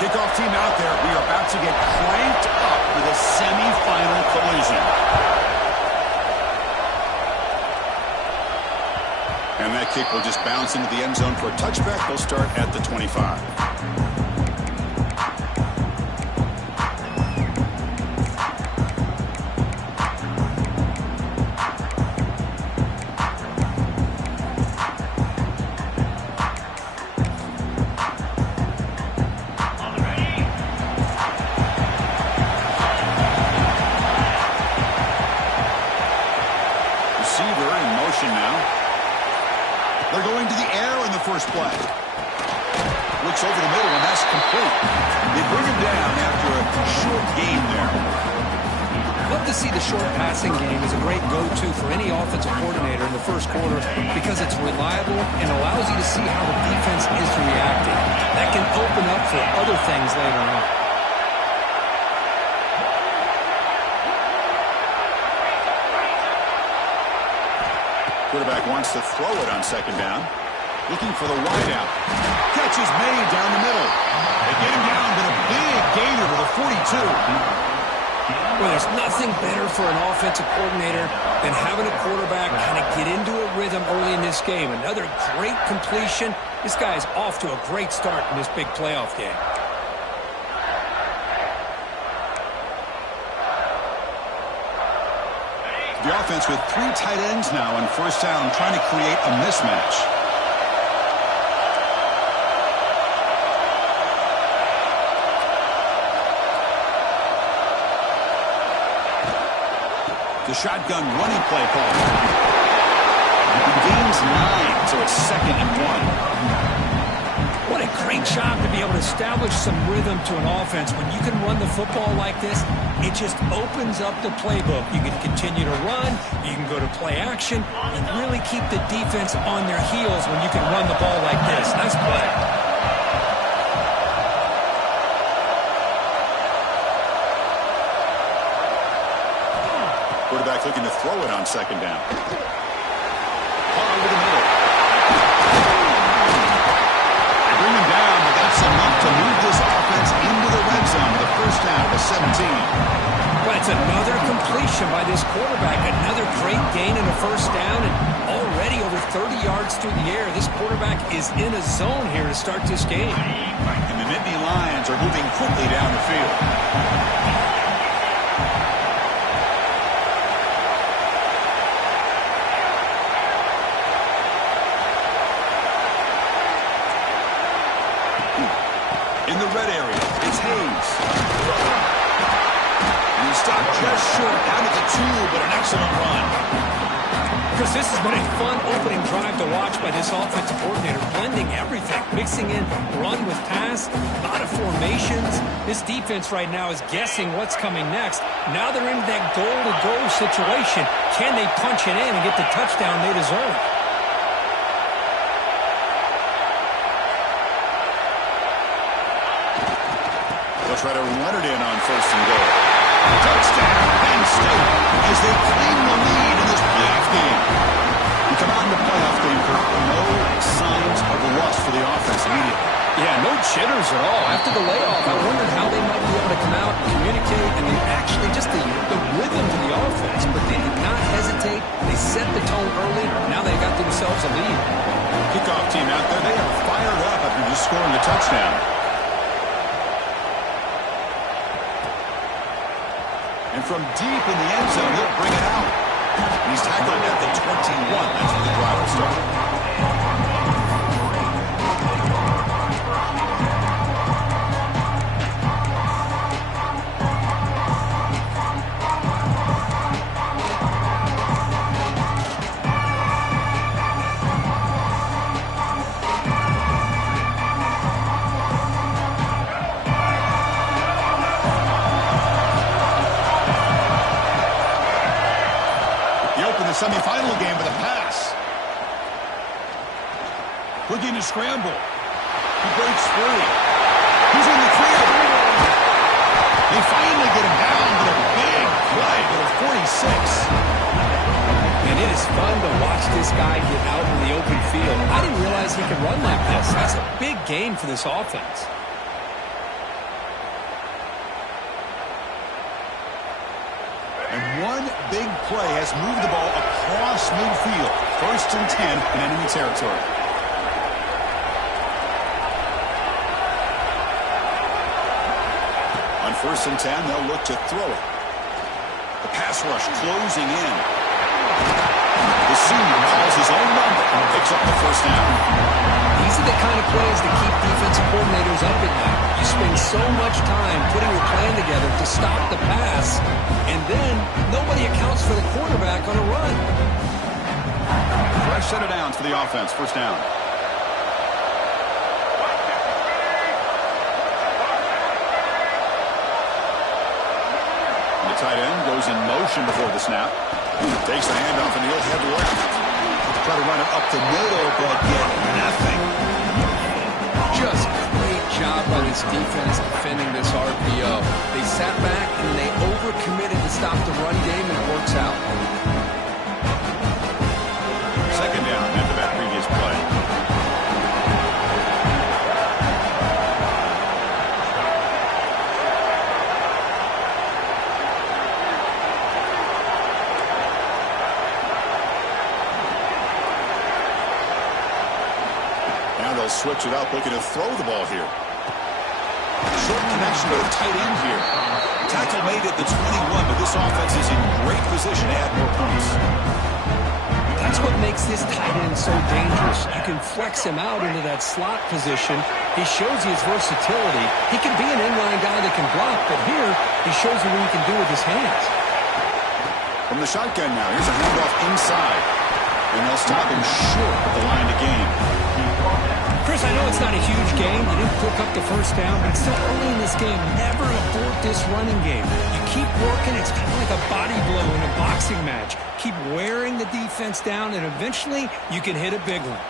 Kickoff team out there. We are about to get cranked up for the semifinal collision. And that kick will just bounce into the end zone for a touchback. They'll start at the 25. Play. Looks over the middle, and that's complete. They bring him down after a short gain there. Love to see the short passing game as a great go-to for any offensive coordinator in the first quarter because it's reliable and allows you to see how the defense is reacting. That can open up for other things later on. Quarterback wants to throw it on second down. Looking for the wideout. Catch is made down the middle. They get him down, but a big gainer to the 42. Well, there's nothing better for an offensive coordinator than having a quarterback kind of get into a rhythm early in this game. Another great completion. This guy's off to a great start in this big playoff game. The offense with 3 tight ends now on first down, trying to create a mismatch. The shotgun running play call. Gains 9, so it's 2nd and 1. What a great job to be able to establish some rhythm to an offense. When you can run the football like this, it just opens up the playbook. You can continue to run. You can go to play action. And really keep the defense on their heels when you can run the ball like this. Nice play. Quarterback looking to throw it on second down. Over the middle. They bring him down, but that's enough to move this offense into the red zone with a first down to 17. Well, it's another completion by this quarterback. Another great gain in a first down, and already over 30 yards through the air. This quarterback is in a zone here to start this game. And the Nittany Lions are moving quickly down the field. In the red area, it's Hayes. And he stopped just short out at the 2, but an excellent run. Because this has been a fun opening drive to watch by this offensive coordinator, blending everything, mixing in run with pass, a lot of formations. This defense right now is guessing what's coming next. Now they're into that goal-to-go situation. Can they punch it in and get the touchdown they deserve? They'll try to run it in on first and goal. Touchdown, Penn State, as they claim the lead in this playoff game. You come out in the playoff game for jitters at all. After the layoff, I wondered how they might be able to come out and communicate, and actually just the rhythm to the offense. But they did not hesitate. They set the tone early. Now they got themselves a lead. Kickoff team out there, they are fired up after just scoring a touchdown. And from deep in the end zone, he'll bring it out. And he's tackled at the 21. That's where the drive will start. Semi-final game with a pass. Looking to scramble. He breaks free. He's in the field. They finally get him down to a big play to the 46. And it is fun to watch this guy get out in the open field. I didn't realize he could run like this. That's a big game for this offense. And one big play has moved the ball across midfield. 1st and 10 in enemy territory. On 1st and 10, they'll look to throw it. The pass rush closing in. The senior calls his own number and picks up the 1st down. These are the kind of plays that keep defensive coordinators up at night. You spend so much time putting your plan together to stop the pass, and then nobody accounts for the quarterback on a run. Fresh set of downs for the offense. 1st down. And the tight end goes in motion before the snap. Takes the handoff and he'll head left. Try to run it up the middle, but get nothing. Just great job by this defense defending this RPO. They sat back and they overcommitted to stop the run game, and it works out. 2nd down after that previous play. Now they'll switch it up, looking to throw the ball here. Short connection to the tight end here. Tackle made at the 21, but this offense is in great position to add more points. That's what makes this tight end so dangerous. You can flex him out into that slot position. He shows you his versatility. He can be an inline guy that can block, but here he shows you what he can do with his hands. From the shotgun now, here's a handoff inside. And they'll stop him short of the line to gain. Chris, I know it's not a huge game. You didn't pick up the 1st down, but it's still early in this game. Never abort this running game. You keep working. It's kind of like a body blow in a boxing match. Keep wearing the defense down, and eventually you can hit a big one.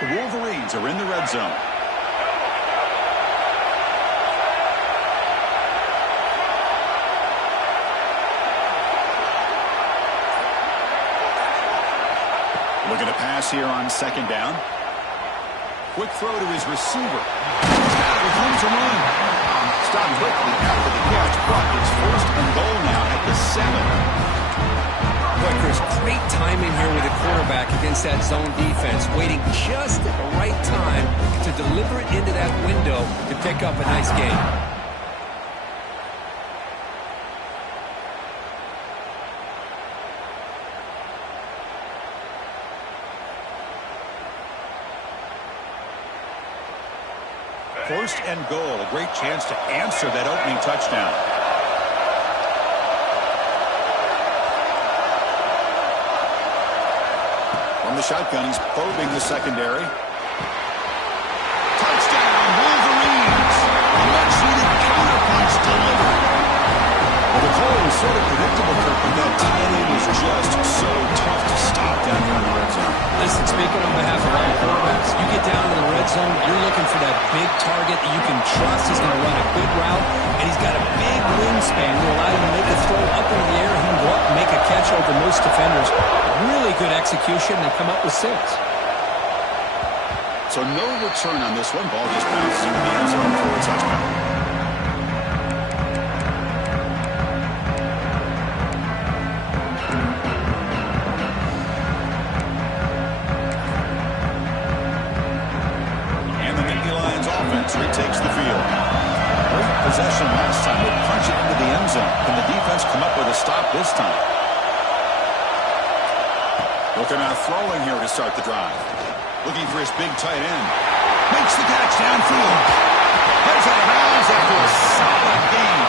The Wolverines are in the red zone. Looking to pass here on 2nd down. Quick throw to his receiver. Here comes a run. Stopped quickly after the catch, but it's 1st and goal now at the 7. Boy, Chris, great timing here with the quarterback against that zone defense, waiting just at the right time to deliver it into that window to pick up a nice game. First and goal, a great chance to answer that opening touchdown. From the shotgun, he's probing the secondary. Touchdown, Wolverines! A much-needed counterpunch delivered. Well, the play was sort of predictable, Kirk, but that tight end is just so tough to stop down here in the red zone. Listen, speaking on behalf of all quarterbacks, you get down in the red zone, you're looking for that big target that you can trust. He's going to run a good route, and he's got a big wingspan to allow you to make a throw up in the air. He can go up and make a catch over most defenders. Really good execution. They come up with 6. So no return on this one. Ball just bounces into the end zone for a touchdown. And the Nittany Lions offense retakes the field. Great possession last time. They punch it into the end zone. Can the defense come up with a stop this time? Looking out throwing here to start the drive. Looking for his big tight end. Makes the catch downfield. Heads out of bounds after a solid gain.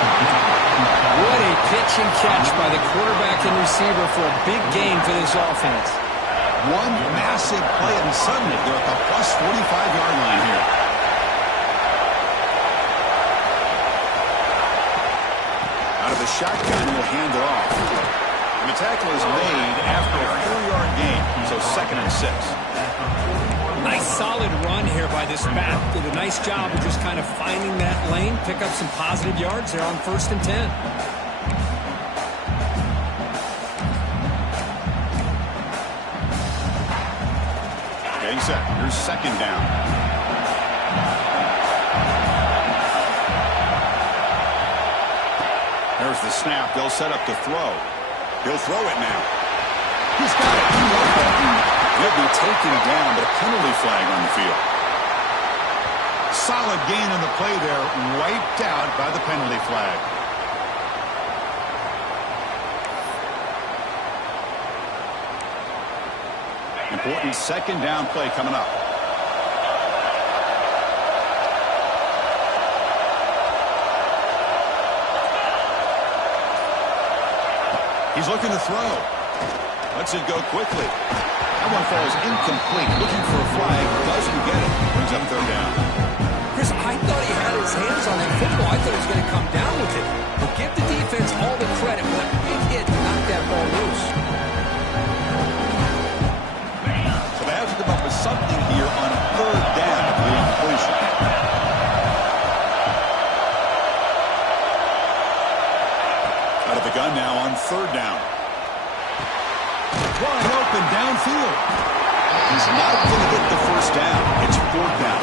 What a pitch and catch by the quarterback and receiver for a big gain for this offense. One massive play, and suddenly they're at the plus 45-yard line here. Out of the shotgun, he'll hand it off. And the tackle is made after a 4-yard gain, so 2nd and 6. Nice solid run here by this back. Did a nice job of just kind of finding that lane, pick up some positive yards there on 1st and 10. Getting set. Here's 2nd down. There's the snap. They'll set up to throw. He'll throw it now. He's got it. He'll be taken down, but a penalty flag on the field. Solid gain on the play there, wiped out by the penalty flag. Important 2nd down play coming up. He's looking to throw. Lets it go quickly. That one falls incomplete. Looking for a flag. Doesn't get it. Brings up 3rd down. Chris, I thought he had his hands on that football. I thought he was going to come down with it. But give the defense all the credit. What a big hit to knock that ball loose. So they have to come up with something here on 3rd down of the incompletion. Out of the gun now on 3rd down. Wide open downfield. He's not going to get the 1st down. It's 4th down.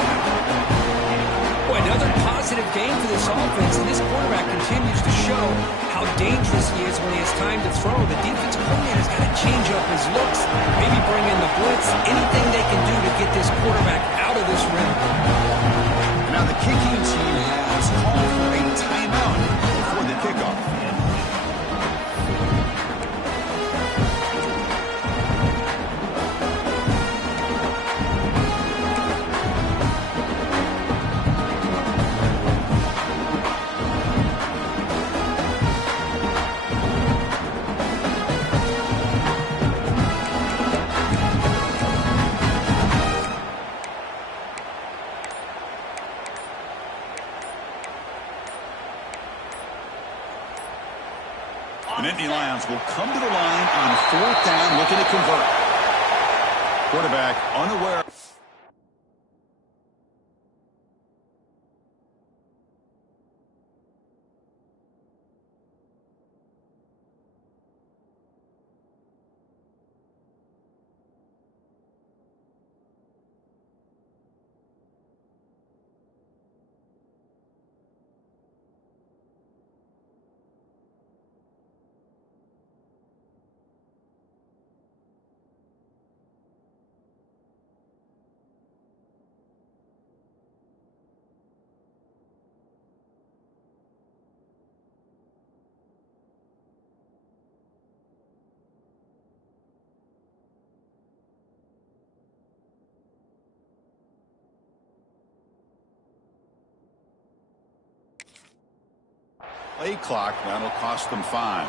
Boy, another positive game for this offense, and this quarterback continues to show how dangerous he is when he has time to throw. The defensive coordinator's got to change up his looks, maybe bring in the blitz, anything they can do to get this quarterback out of this rhythm. Now the kicking team has called for a timeout before the kickoff. The Nittany Lions will come to the line on 4th down, looking to convert. Quarterback unaware. Play clock, that'll cost them 5.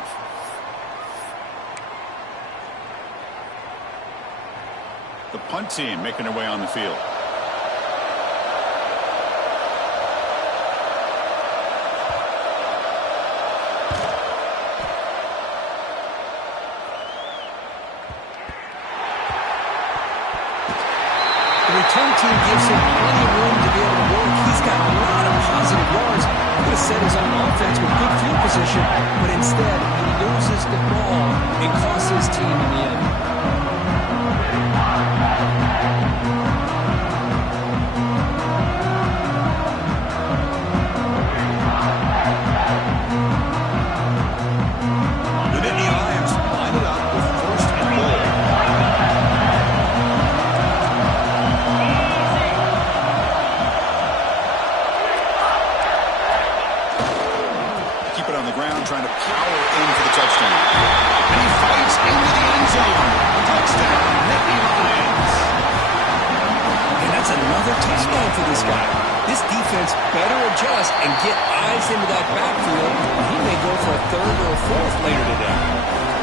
The punt team making their way on the field. The return team gives him plenty of room to be able to work. He's got a lot of positive yards. Could have set his own offense with good field position, but instead loses the ball and costs his team in the end. Trying to power in for the touchdown. And he fights into the end zone. Touchdown, Nittany Lions. And that's another touchdown for this guy. This defense better adjust and get eyes into that backfield. He may go for a third or a fourth later today.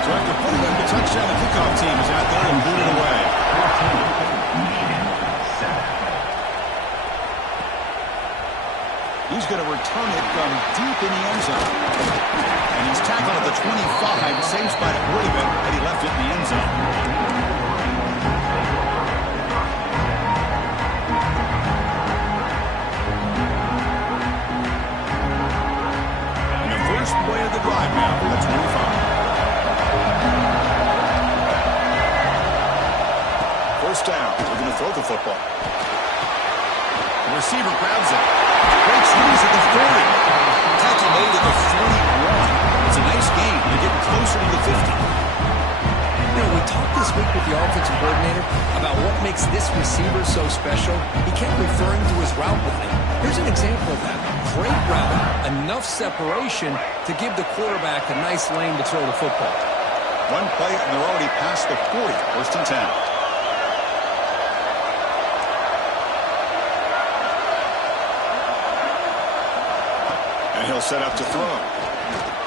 So after putting up the touchdown, the kickoff team is out there and booted away. He's going to return it from deep in the end zone. And he's tackled at the 25, same spot it would have been had he left it in the end zone. And the first play of the drive now for the 25. First down, we're going to throw the football. The receiver grabs it. Breaks loose at the 40. Tackle made at the 41. It's a nice gain. They're getting closer to the 50. You know, we talked this week with the offensive coordinator about what makes this receiver so special. He kept referring to his route running. Here's an example of that. Great route, enough separation to give the quarterback a nice lane to throw the football. One play, and they're already past the 40. First and 10. And he'll set up to throw.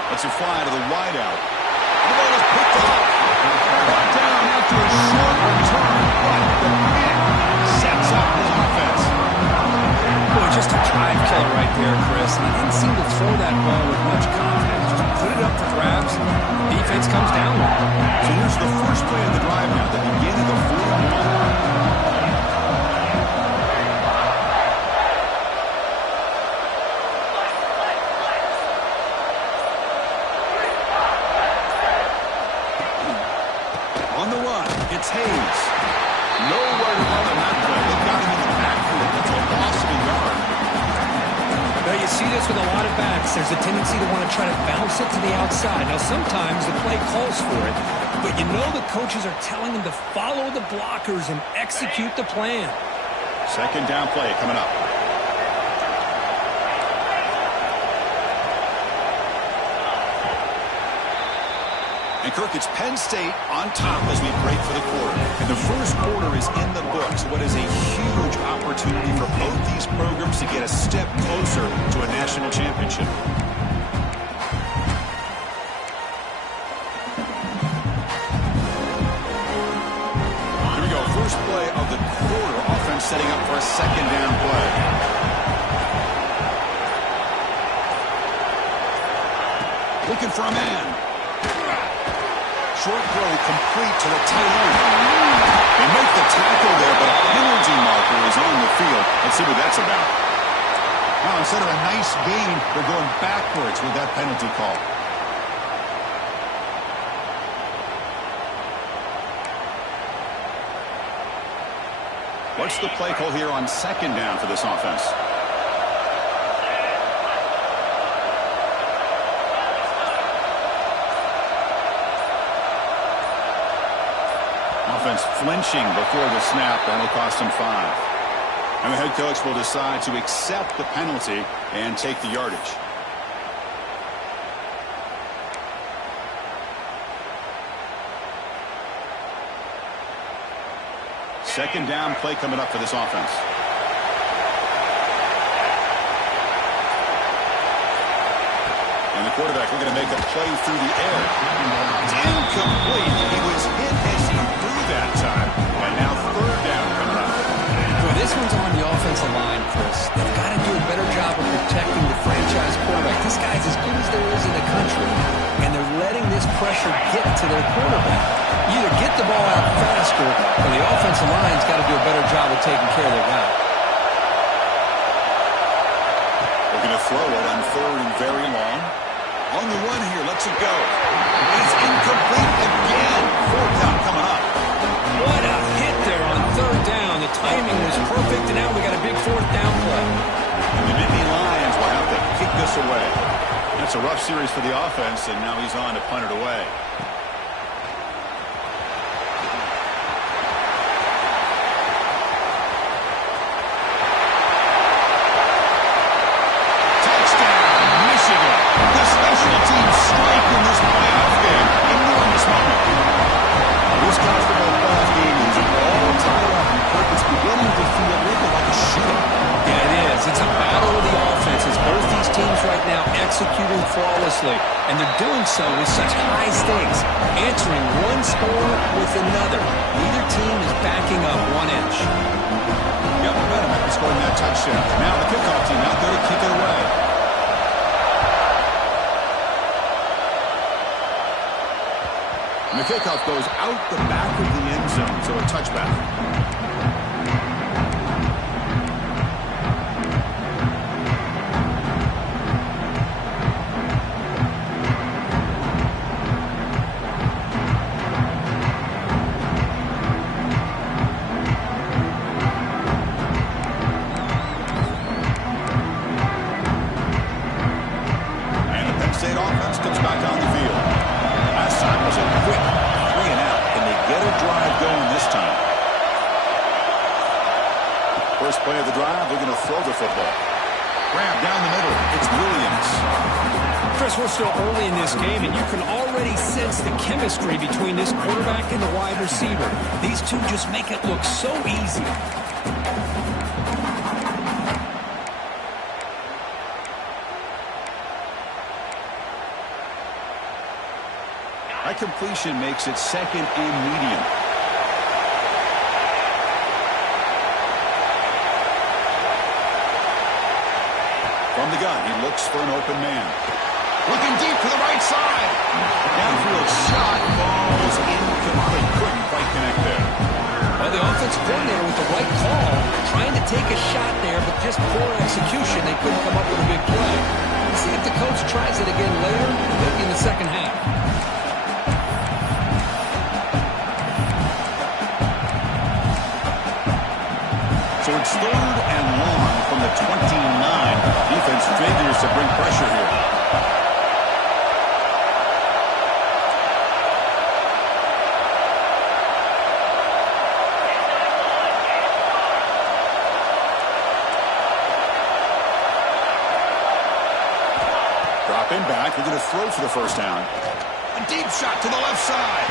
Let's it fly to the wideout. The ball is picked up. Brought down after a short return. But the pick sets up his offense. Boy, just a drive killer right there, Chris. He didn't seem to throw that ball with much confidence. Just put it up for grabs. Defense comes down with it. So here's the first play of the drive now. The beginning of the 41. It's Hayes. Nowhere to run on that play. They got him in the backfield. That's a loss of a yard. Now you see this with a lot of backs. There's a tendency to want to try to bounce it to the outside. Now sometimes the play calls for it, but you know the coaches are telling them to follow the blockers and execute the plan. Second down play coming up. And Kirk, it's Penn State on top as we break for the quarter. And the first quarter is in the books. What is a huge opportunity for both these programs to get a step closer to a national championship. Here we go. First play of the quarter. Offense setting up for a second down play. Looking for a man. Short throw complete to the tight end. They make the tackle there, but a penalty marker is on the field. Let's see what that's about. Now, instead of a nice gain, they're going backwards with that penalty call. What's the play call here on second down for this offense? Offense flinching before the snap. That'll cost him 5. And the head coach will decide to accept the penalty and take the yardage. Second down play coming up for this offense. And the quarterback looking to make a play through the air. It's incomplete. He was hit as he threw that time. And now third down coming up. Boy, this one's on the offensive line, Chris. They've got to do a better job of protecting the franchise quarterback. This guy's as good as there is in the country, and they're letting this pressure get to their quarterback. You either get the ball out faster, or the offensive line's got to do a better job of taking care of their guy. Looking to throw it on third and very long. On the run here, lets it go. And it's incomplete again. Fourth down coming up. What a hit there on third down. The timing was perfect, and now we got a big fourth down play. And the Nittany Lions will have to kick this away. That's a rough series for the offense, and now he's on to punt it away. Executing flawlessly, and they're doing so with such high stakes, answering one score with another. Neither team is backing up 1 inch. Got momentum after scoring that touchdown. Now the kickoff team out there to kick it away. And the kickoff goes out the back of the end zone, so a touchback. First play of the drive, they're going to throw the football. Grab down the middle. It's Williams. Chris, we're still early in this game, and you can already sense the chemistry between this quarterback and the wide receiver. These two just make it look so easy. That completion makes it second and medium. From the gun, he looks for an open man. Looking deep to the right side. Downfield shot falls incomplete. Couldn't quite connect there. Well, the offensive coordinator with the right call, trying to take a shot there, but just poor execution. They couldn't come up with a big play. Let's see if the coach tries it again later, maybe in the second half. So it's third and long from the 29. Defense figures to bring pressure here. Dropping back, they're going to throw for the first down. A deep shot to the left side.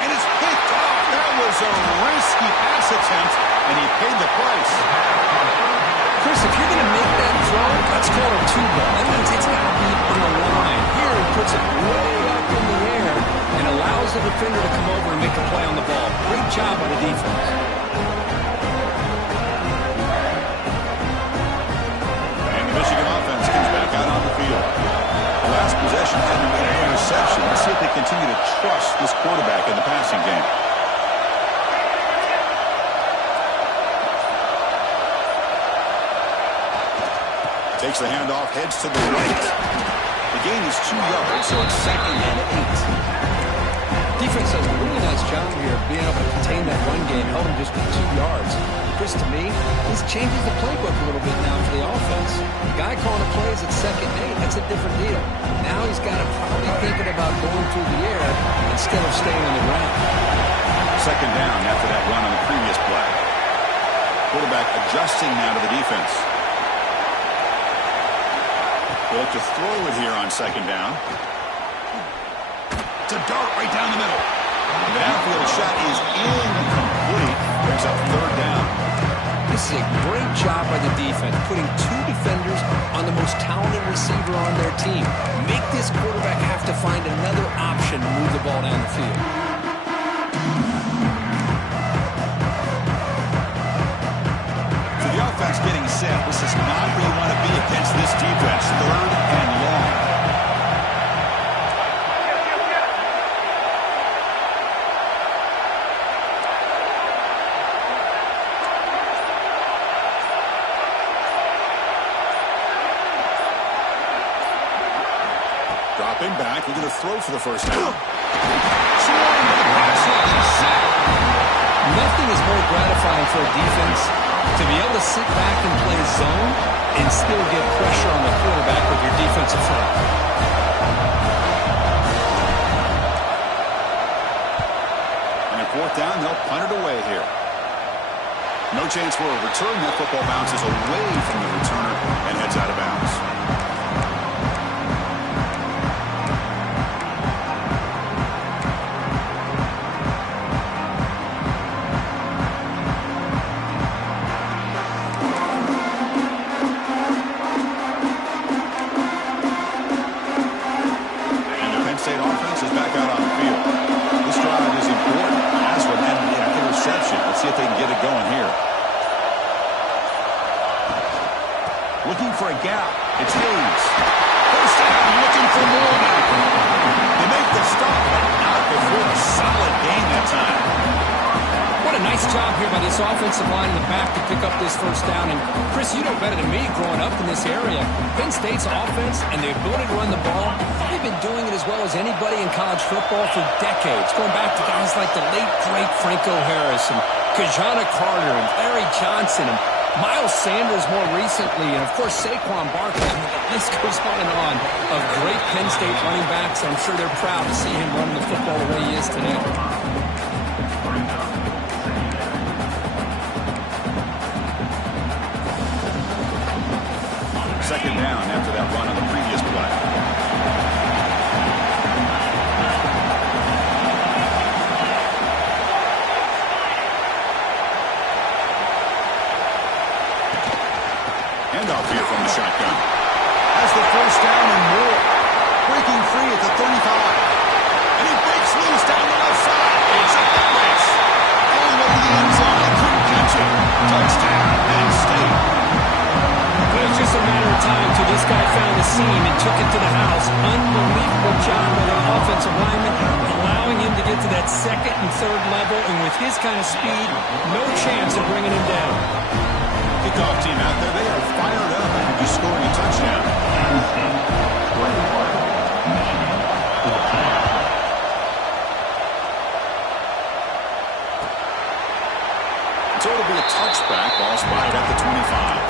And it's picked off. That was a risky pass attempt, and he paid the price. Chris, if you're going to make that throw, let's call it a two-ball. That means it's got to be on the line. Here he puts it way up in the air and allows the defender to come over and make a play on the ball. Great job by the defense. And the Michigan offense comes back out on the field. The last possession had an interception. Let's see if they continue to trust this quarterback in the passing game. Takes the handoff, heads to the right. The gain is 2 yards, so it's second and 8. Defense does a really nice job here of being able to contain that run game, held him just 2 yards. Chris, to me, this changes the playbook a little bit now for the offense. The guy calling the plays at second and 8, that's a different deal. Now he's got to probably thinking about going through the air instead of staying on the ground. Second down after that run on the previous play. Quarterback adjusting now to the defense. They'll have to throw it here on second down. It's a dart right down the middle. The downfield shot is incomplete. Brings up third down. This is a great job by the defense, putting 2 defenders on the most talented receiver on their team. Make this quarterback have to find another option to move the ball down the field. Offense getting set. This is not where you want to be against this defense. Third and long. Dropping back, looking to throw for the first down. Nothing is more gratifying for a defense to be able to sit back and play zone and still get pressure on the quarterback with your defensive front. And at fourth down, they'll punt it away here. No chance for a return. That football bounces away from the returner and heads out of bounds. Looking for a gap. It's Hayes. First down, looking for more. They make the stop, but not before a solid gain that time. What a nice job here by this offensive line in the back to pick up this first down. And, Chris, you know better than me growing up in this area. Penn State's offense and the ability to run the ball, they've been doing it as well as anybody in college football for decades, going back to guys like the late, great Franco Harris and Kajana Carter and Larry Johnson and Miles Sanders more recently, and, of course, Saquon Barkley. The list goes on and on of great Penn State running backs. I'm sure they're proud to see him running the football the way he is today. Second down after that run on the previous play. Handoff here from the shotgun. Has the first down and more. Breaking free at the 35. And he breaks loose down the left side. It's a hit race. Going over the end zone and couldn't catch it. Touchdown, Penn State. It was just a matter of time till this guy found the seam and took it to the house. Unbelievable job by the offensive lineman, allowing him to get to that second and third level. And with his kind of speed, no chance of bringing him down. Kickoff team out there, they are fired up after just scoring a touchdown. So it'll be a touchback, ball spotted at the 25.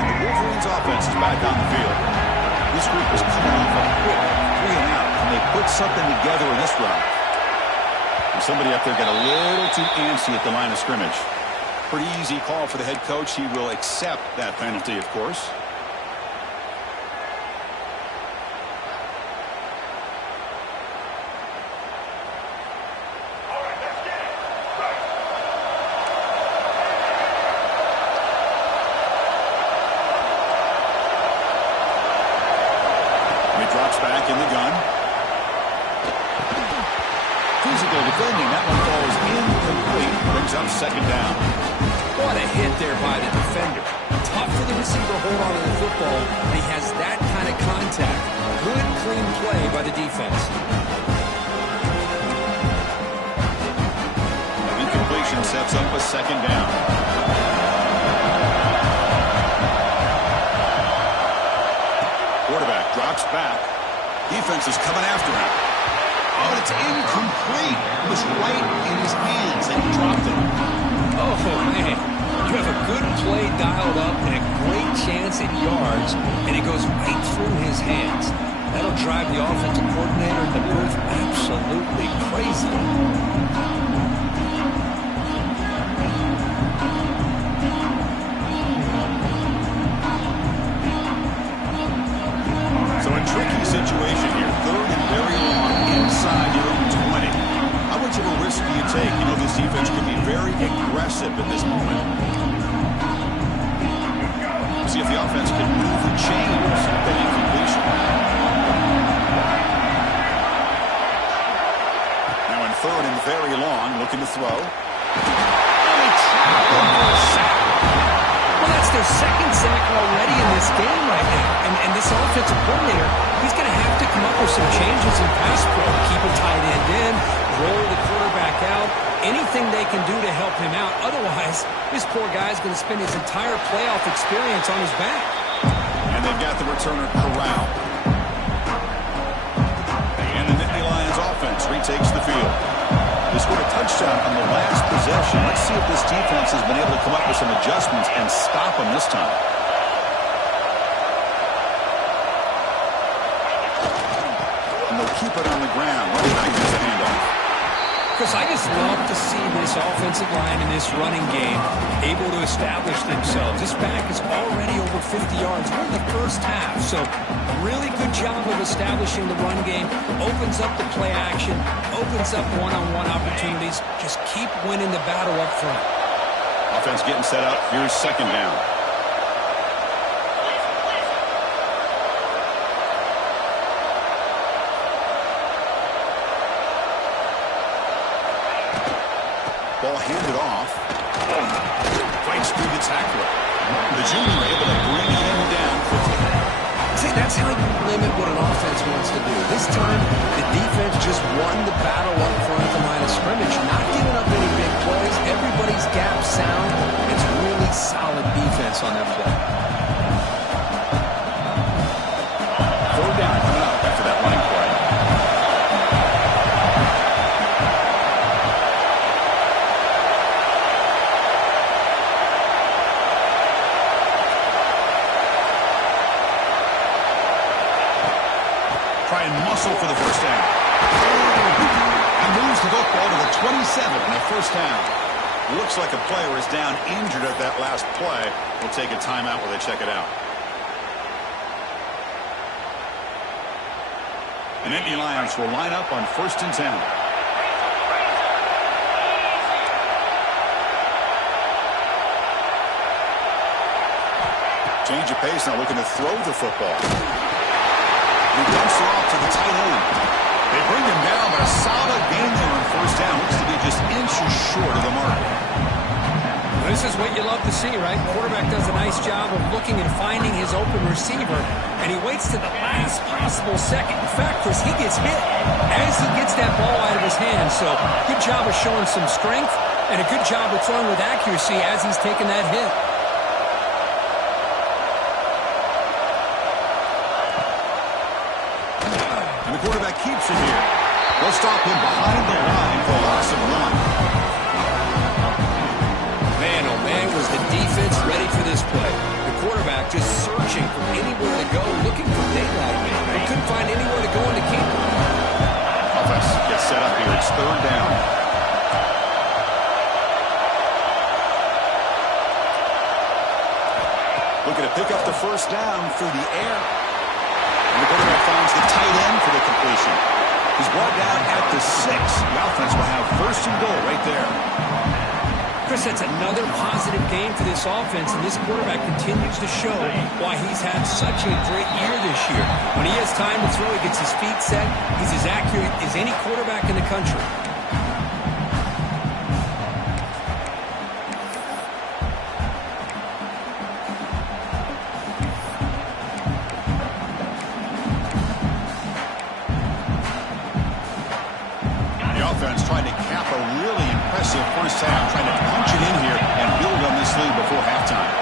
And the Wolverines offense is back on the field. This group is coming off a quick 3-and-out, and they put something together in this round. And somebody up there got a little too antsy at the line of scrimmage. Pretty easy call for the head coach. He will accept that penalty, of course. Drops back in the gun. Physical defending. That one falls incomplete. Brings up second down. What a hit there by the defender. Tough for the receiver to hold on to the football, and he has that kind of contact. Good, clean play by the defense. Incompletion sets up a second down. Quarterback drops back. Defense is coming after him. Oh, it's incomplete. It was right in his hands, and he dropped it. Oh, man. You have a good play dialed up and a great chance at yards, and it goes right through his hands. That'll drive the offensive coordinator in the booth absolutely crazy. Tricky situation here. Third and very long inside your own 20. How much of a risk do you take? You know, this defense can be very aggressive in this moment. See if the offense can move the chains with that incompletion. Now in third and very long, looking to throw. And he trapped him for a sack. Well, that's their second sack already in this game right now. And this offensive coordinator, he's going to have to come up with some changes in pass pro. Keep a tight end in, roll the quarterback out. anything they can do to help him out. Otherwise, this poor guy's going to spend his entire playoff experience on his back. And they've got the returner corralled. And the Nittany Lions offense retakes the field. They scored a touchdown on the last possession. Let's see if this defense has been able to come up with some adjustments and stop them this time. And they'll keep it on the ground. Running back gets the handoff. Chris, I just love to see this offensive line in this running game able to establish themselves. This back is already over 50 yards. We're in the first half, so really good job of establishing the run game. Opens up the play action, opens up one-on-one opportunities. Just keep winning the battle up front. Offense getting set up. Here's second down. Ball handed off. Fights through the tackler. The junior able to bring him down quickly. See, that's how you limit what an offense wants to do. This time, the defense just won the battle up front at the line of scrimmage, not giving up any big plays. Everybody's gap sound. It's really solid defense on that play. Third down coming up after that running play. Try and muscle for the first down. He moves the football to the 27 and a first down. Looks like a player is down injured at that last play. We'll take a timeout while they check it out. The Nittany Lions will line up on 1st and 10. Change of pace, now looking to throw the football. He dumps it off to the tight end. They bring him down, but a solid gain there on first down. Looks to be just inches short of the mark. This is what you love to see, right? Quarterback does a nice job of looking and finding his open receiver, and he waits to the last possible second. In fact, Chris, he gets hit as he gets that ball out of his hands. So good job of showing some strength and a good job of throwing with accuracy as he's taking that hit. And the quarterback keeps it here. They'll stop him behind the line for a loss of 1. Man, oh man, was the defense ready for this play. The quarterback just searching for anywhere to go, looking for daylight, but couldn't find anywhere to go in the keeper. Offense gets set up here. It's third down. Looking to pick up the first down through the air. And the quarterback finds the tight end for the completion. He's brought down at the 6. The offense will have 1st and goal right there. Chris, that's another positive game for this offense, and this quarterback continues to show why he's had such a great year this year. When he has time to throw, he gets his feet set. He's as accurate as any quarterback in the country. Offense trying to cap a really impressive first half, trying to punch it in here and build on this lead before halftime.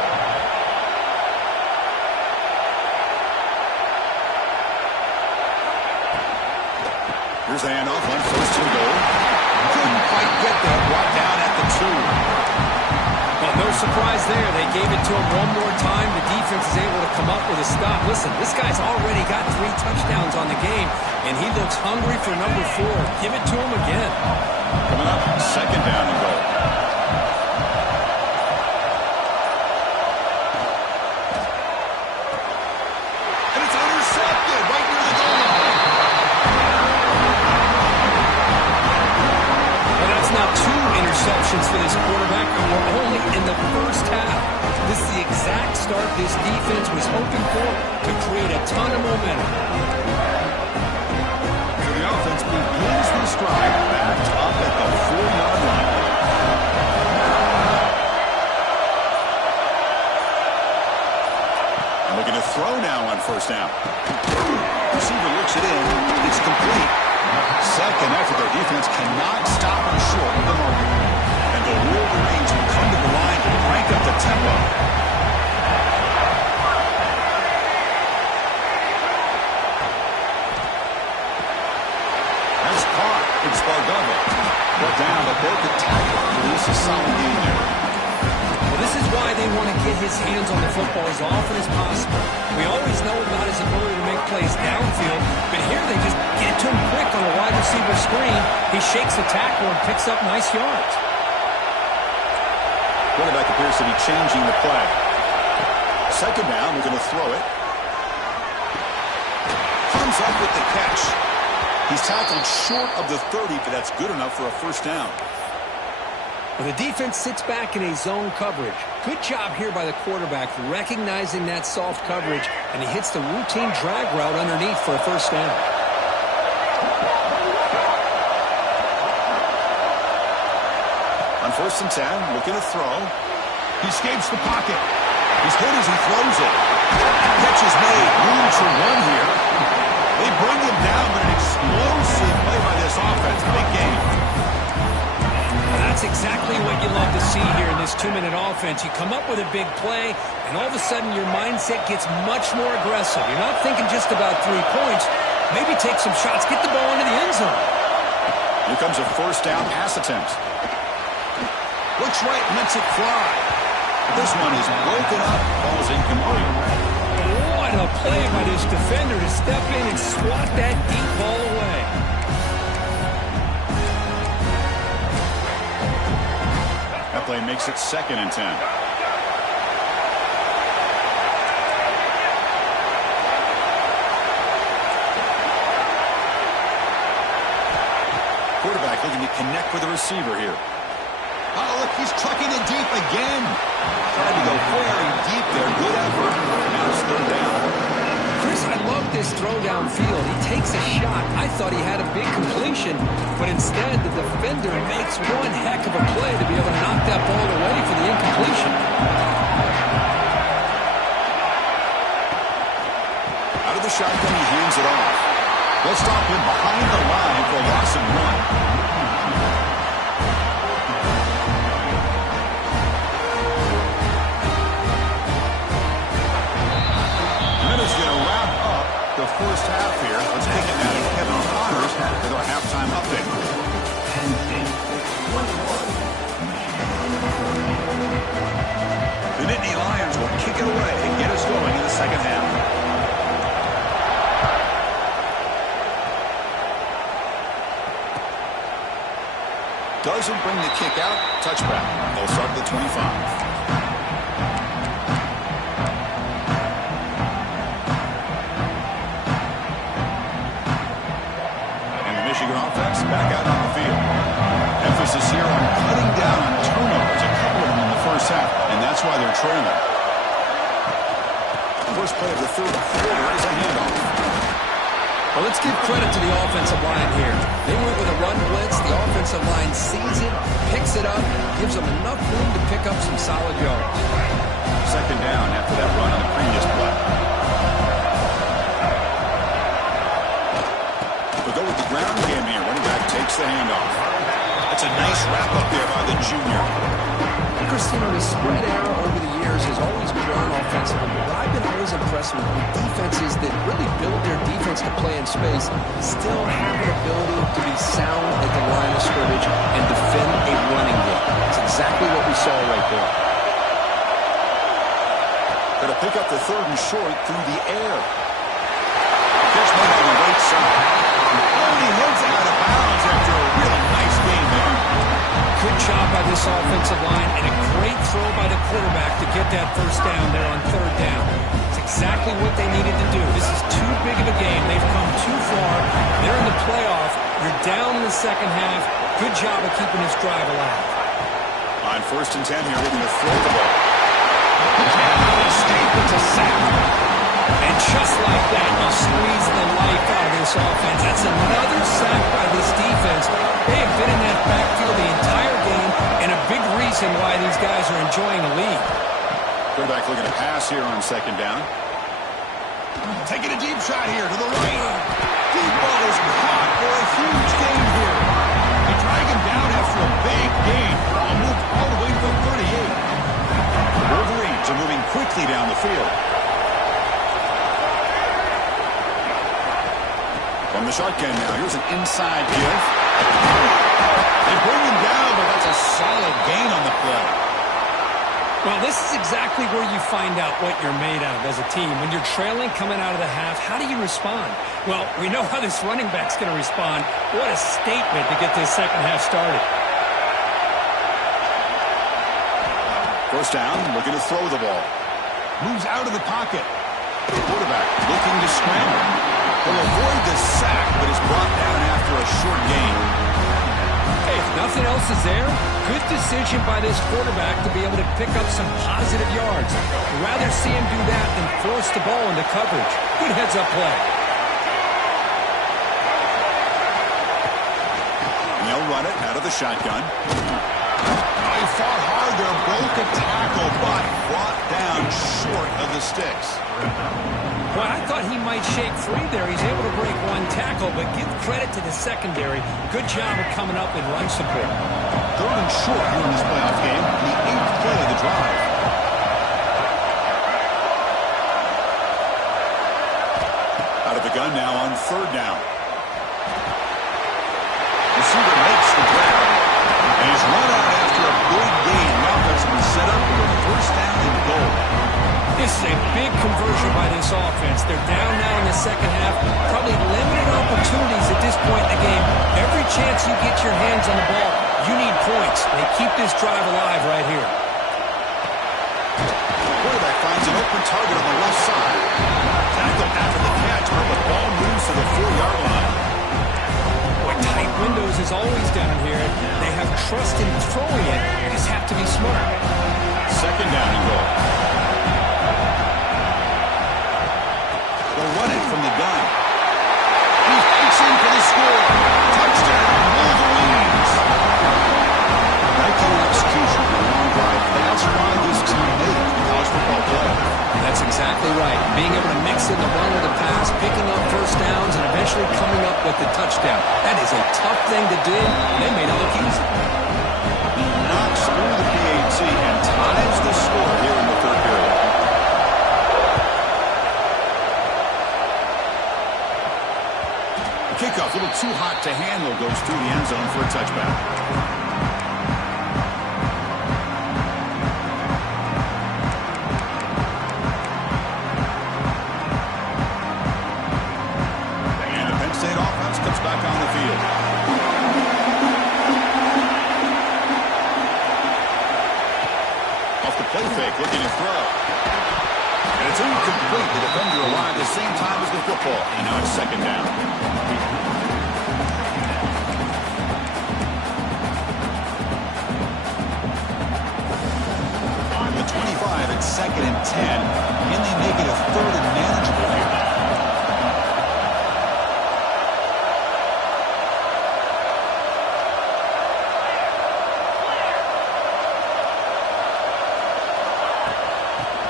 Here's the handoff on 1st and goal. Couldn't quite get there, brought down at the 2. Well, no surprise there. They gave it to him one more time. The defense is able to come up with a stop. Listen, this guy's already got 3 touchdowns on the game, and he looks hungry for number 4. Give it to him again. Coming up, 2nd down and goal. And it's intercepted right near the goal line. Well, that's now 2 interceptions for this quarterback, and we're only in the first half. This is the exact start this defense was hoping for to create a ton of momentum. So the offense begins this drive backed up at the 4-yard line. Looking to throw now on 1st down. Receiver looks it in. It's complete. Second effort, their defense cannot stop them short of the marker. And they'll rule the range and come to the line to crank up the tempo. That's caught. It's Bardava. Brought down, but broke the tackle. Release a solid game there. Well, this is why they want to get his hands on the football as often as possible. We always know about his ability to make plays downfield, but here they just get to him quick on a wide receiver screen. He shakes the tackle and picks up nice yards. Quarterback appears to be changing the play. Second down, we're going to throw it. Comes up with the catch. He's tackled short of the 30, but that's good enough for a first down. Well, the defense sits back in a zone coverage. Good job here by the quarterback recognizing that soft coverage, and he hits the routine drag route underneath for a first down. On 1st and 10, looking to throw. He escapes the pocket. He's hit as he throws it. Catch is made. Room to run here. They bring him down, but an explosive play by this offense. Big game. That's exactly what you love to see here in this 2-minute offense. You come up with a big play, and all of a sudden your mindset gets much more aggressive. You're not thinking just about 3 points. Maybe take some shots, get the ball into the end zone. Here comes a first down pass attempt. Looks right, lets it fly. This one is broken up, ball's incomplete. What a play by this defender to step in and swat that deep ball away. That play makes it 2nd and 10. Quarterback looking to connect with the receiver here. Oh, look, he's trucking it deep again. Tried to go very deep there. Good effort. Now it's 3rd down. Chris, I love this throw downfield. He takes a shot. I thought he had a big completion, but instead the defender makes one heck of a play to be able to knock that ball away for the incompletion. Out of the shotgun, he hands it off. They'll stop him behind the line for a loss of 1. First half here. Let's take it now to Kevin Connors with our halftime update. The Nittany Lions will kick it away and get us going in the second half. Doesn't bring the kick out. Touchback. They'll start at the 25. Offense back out on the field. Emphasis here on cutting down on turnovers, a couple of them in the first half, and that's why they're trailing. The first play of the 3rd quarter is a handoff. Well, let's give credit to the offensive line here. They went with a run blitz. The offensive line sees it, picks it up, gives them enough room to pick up some solid yards. 2nd down after that run on the previous play. Go with the ground game here. Running back takes the handoff. That's a nice wrap up there by the junior. Christine, the spread era over the years has always grown offensively, but I've been always impressed with defenses that really build their defense to play in space, still have the ability to be sound at the line of scrimmage and defend a running game. That's exactly what we saw right there. Going to pick up the 3rd and short through the air. Catch made on the right side. He heads out of bounds after a really nice game there. Good job by this offensive line and a great throw by the quarterback to get that first down there on 3rd down. It's exactly what they needed to do. This is too big of a game. They've come too far. They're in the playoff. You're down in the second half. Good job of keeping this drive alive. On 1st and 10 here, looking to throw the ball. He cannot escape. It's a sack. And just like that, you squeeze the life out of this offense. That's another sack by this defense. They have been in that backfield the entire game, and a big reason why these guys are enjoying the lead. Quarterback looking to pass here on 2nd down. Taking a deep shot here to the right. deep ball is caught for a huge gain here. They drag him down after a big gain. Ball moved all the way to the 38. The Wolverines are moving quickly down the field. From the shotgun now, here's an inside give. They bring him down, but that's a solid gain on the play. Well, this is exactly where you find out what you're made of as a team. When you're trailing coming out of the half, how do you respond? Well, we know how this running back's going to respond. What a statement to get this second half started. First down, looking to throw the ball. Moves out of the pocket. The quarterback looking to scramble. He'll avoid the sack, but is brought down after a short gain. Hey, if nothing else is there, good decision by this quarterback to be able to pick up some positive yards. I'd rather see him do that than force the ball into coverage. Good heads-up play. And they'll run it out of the shotgun. He fought hard there, broke a tackle, but brought down short of the sticks. Well, I thought he might shake free there. He's able to break one tackle, but give credit to the secondary. Good job of coming up in run support. Third and short here in this playoff game, the 8th play of the drive. Out of the gun now on third down. Receiver makes the grab, and he's run out after a big gain. Now that's been set up for a first down and goal. This is a big conversion by this offense. They're down now in the second half. Probably limited opportunities at this point in the game. Every chance you get your hands on the ball, you need points. They keep this drive alive right here. Quarterback finds an open target on the left side. Tackle after the catch, but the ball moves to the 4-yard line. Boy, tight windows is always down here. They have trust in throwing it. You just have to be smart. Second down and goal. They'll run it from the gun. He hits in for the score. Touchdown, Wolverines. Excellent execution on a long drive. That's why this team made it to college football play. That's exactly right. Being able to mix in the run with the pass, picking up first downs, and eventually coming up with the touchdown. That is a tough thing to do. They made it look easy. Knocks through the PAT and ties the score here in the third period. Kickoff, a little too hot to handle, goes through the end zone for a touchback. And the Penn State offense comes back on the field. Off the play fake, looking to throw. And it's incomplete. The defender arrived at the same time as the football. And now it's second down. It's second and 10. Can they make it a third and manageable here?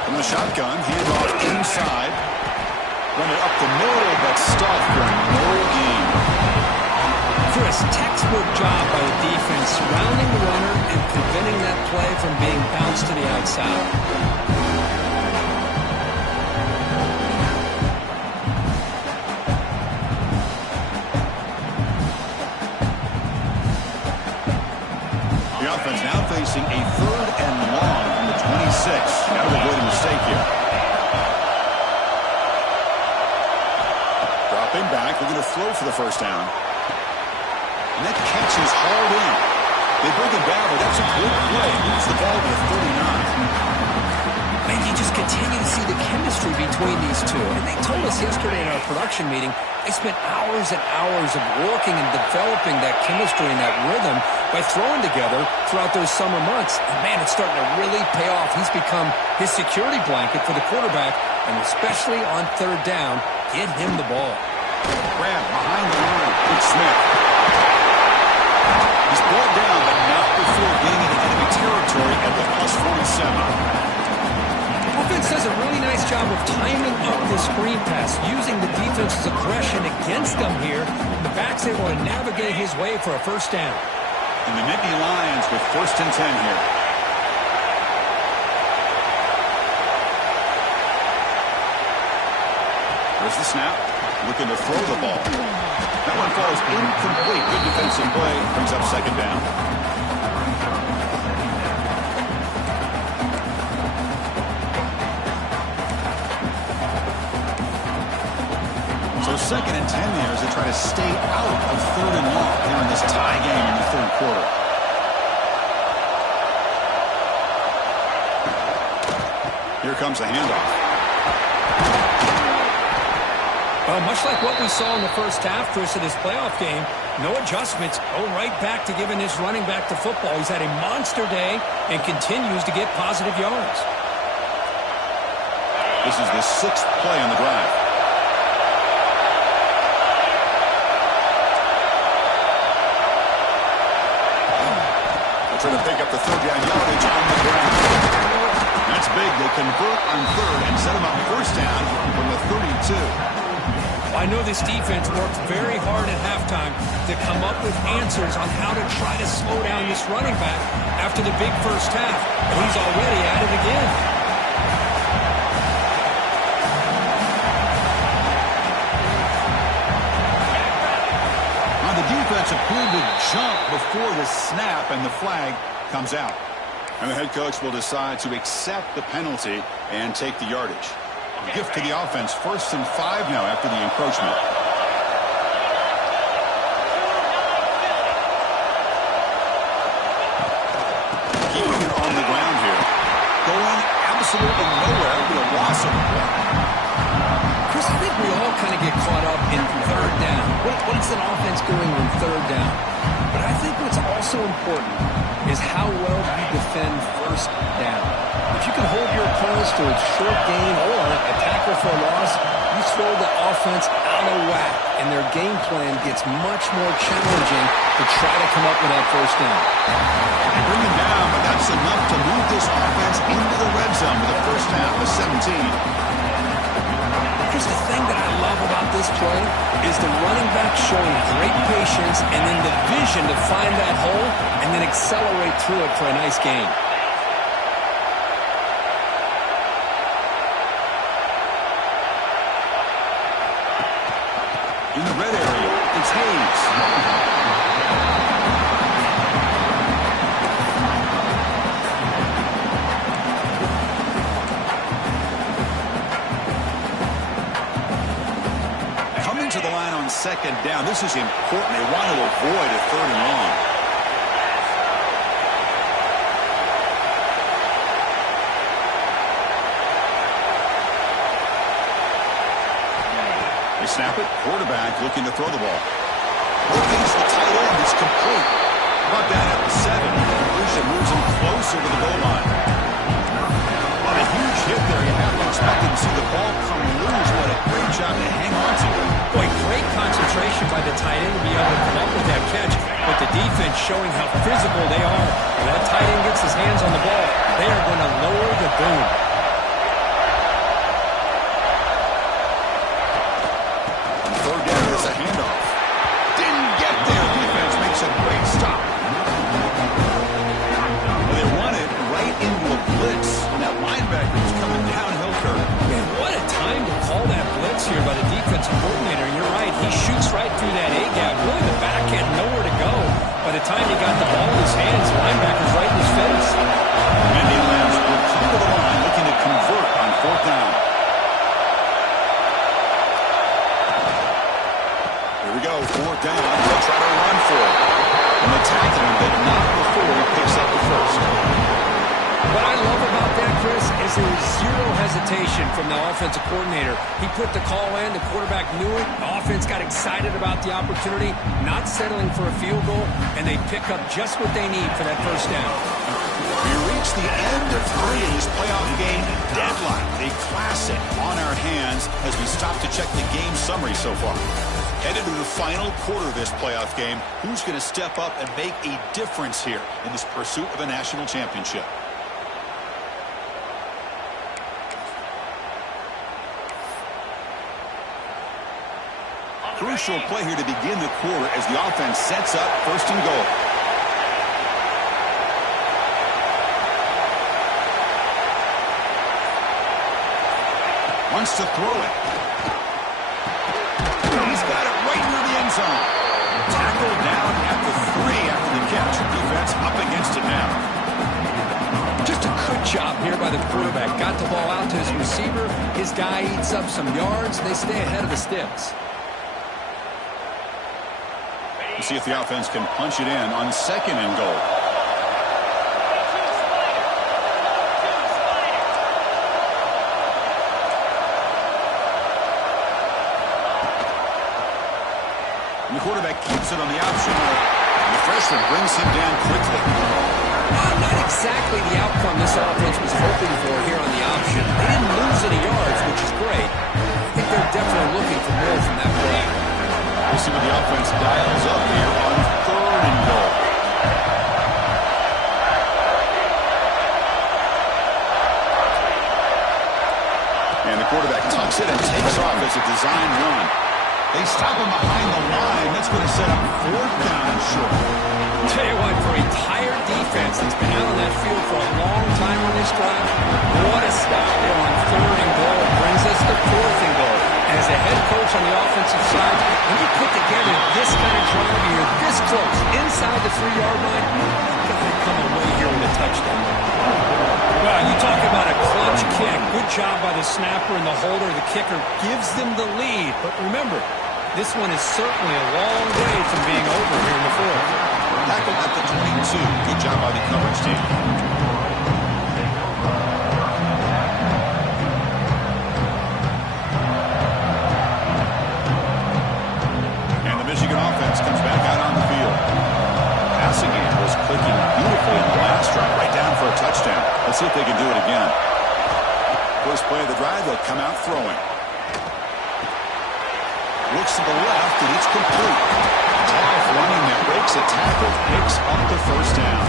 From the shotgun, handoff inside. Run it up the middle, but stuffed for no gain. Chris, textbook job by the defense, surrounding the runner and preventing that play from being bounced to the outside. The offense now facing a third and long from the 26. Got to avoid a mistake here. Dropping back, looking to throw for the first down. And that catch is hauled in. They bring him down, but that's a good play. Moves the ball to 39. Man, you just continue to see the chemistry between these two. And they told us yesterday in our production meeting, they spent hours and hours of working and developing that chemistry and that rhythm by throwing together throughout those summer months. And man, it's starting to really pay off. He's become his security blanket for the quarterback, and especially on third down, get him the ball. Grab behind the line. Big Smith. He's brought down, but not before getting into enemy territory at the +47. Offense does a really nice job job of timing up this screen pass, using the defense's aggression against them here. The back's able to navigate his way for a first down. And the Nittany Lions with 1st and 10 here. There's the snap. Looking to throw the ball. That one falls incomplete. Good defensive play. Brings up 2nd down. So 2nd and 10 there as they try to stay out of 3rd and long here in this tie game in the 3rd quarter. Here comes the handoff. Well, much like what we saw in the first half, Chris, of this playoff game, no adjustments. Go right back to giving this running back the football. He's had a monster day and continues to get positive yards. This is the 6th play on the drive. They're trying to pick up the 3rd down yardage on the ground. That's big. They convert on 3rd and set them up 1st down from the 32. I know this defense worked very hard at halftime to come up with answers on how to try to slow down this running back after the big first half. And he's already at it again. The defense appeared to jump before the snap, and the flag comes out. And the head coach will decide to accept the penalty and take the yardage. Gift to the offense. 1st and 5 now after the encroachment. Keeping it on the ground here. Going absolutely nowhere. It'll be a loss of the play. Chris, I think we all kind of get caught up in 3rd down. What's an offense doing on 3rd down? But I think what's also important is how well you defend 1st down. If you can hold your opponents to a short gain or a tackle for a loss, you throw the offense out of whack, and their game plan gets much more challenging to try to come up with that 1st down. They bring them down, but that's enough to move this offense into the red zone with the 1st half of 17. Here's the thing that I love about this play is the running back showing great patience and then the vision to find that hole and then accelerate through it for a nice gain. In the red area, it's Hayes. Coming to the line on 2nd down. This is important. They want to avoid a 3rd and long. Snap it. Quarterback looking to throw the ball. Looking to the tight end. It's complete. Brought down at the 7. Lucia moves him closer to the goal line. On a huge hit there. You have to expect to see the ball come loose. What a great job to hang on to. Boy, great concentration by the tight end to be able to come up with that catch. But the defense showing how physical they are. When that tight end gets his hands on the ball, they are going to lower the boom. Here by the defensive coordinator. You're right. He shoots right through that A-gap. Really, the back had nowhere to go. By the time he got the ball in his hands, the linebacker's right in his face. Indian Lions will come to the line looking to convert on 4th down. Here we go. 4th down. They'll try to run for it. And they tackle him, but not before he picks up the 1st. What I love about that, Chris, is there was zero hesitation from the offensive coordinator. He put the call in, the quarterback knew it, the offense got excited about the opportunity, not settling for a field goal, and they pick up just what they need for that 1st down. We reach the end of today's playoff game deadline. A classic on our hands as we stop to check the game summary so far. Headed to the final quarter of this playoff game, who's going to step up and make a difference here in this pursuit of a national championship? crucial play here to begin the quarter as the offense sets up first and goal. Wants to throw it. He's got it right near the end zone. Tackled down at the 3 after the catch. Defense up against it now. Just a good job here by the quarterback. Got the ball out to his receiver. His guy eats up some yards. They stay ahead of the sticks. Let's see if the offense can punch it in on second and goal. And the quarterback keeps it on the option. The freshman brings him down quickly. Not exactly the outcome this offense was hoping for here on the option. They didn't lose any yards, which is great. I think they're definitely looking for more from that play. We'll see what the offense dials up here on third and goal. And the quarterback tucks it and takes off as a design run. They stop him behind the line. That's going to set up fourth down and short. Tell you what, for a tired defense that's been out on that field for a long time on this drive, what a stop there on third and goal. Brings us to fourth and goal. As a head coach on the offensive side, when you put together this kind of drive, you're this close, inside the 3-yard line, you've got to come away here with a touchdown. Well, you talk about a clutch kick. Good job by the snapper and the holder. The kicker gives them the lead. But remember, this one is certainly a long way from being over here in the fourth. Tackled at the 22. Good job by the coverage team. And the Michigan offense comes back out on the field. Passing game was clicking beautifully in the last drive, right down for a touchdown. Let's see if they can do it again. First play of the drive, they'll come out throwing. Looks to the left, and it's complete. Tough running that breaks a tackle, picks up the first down.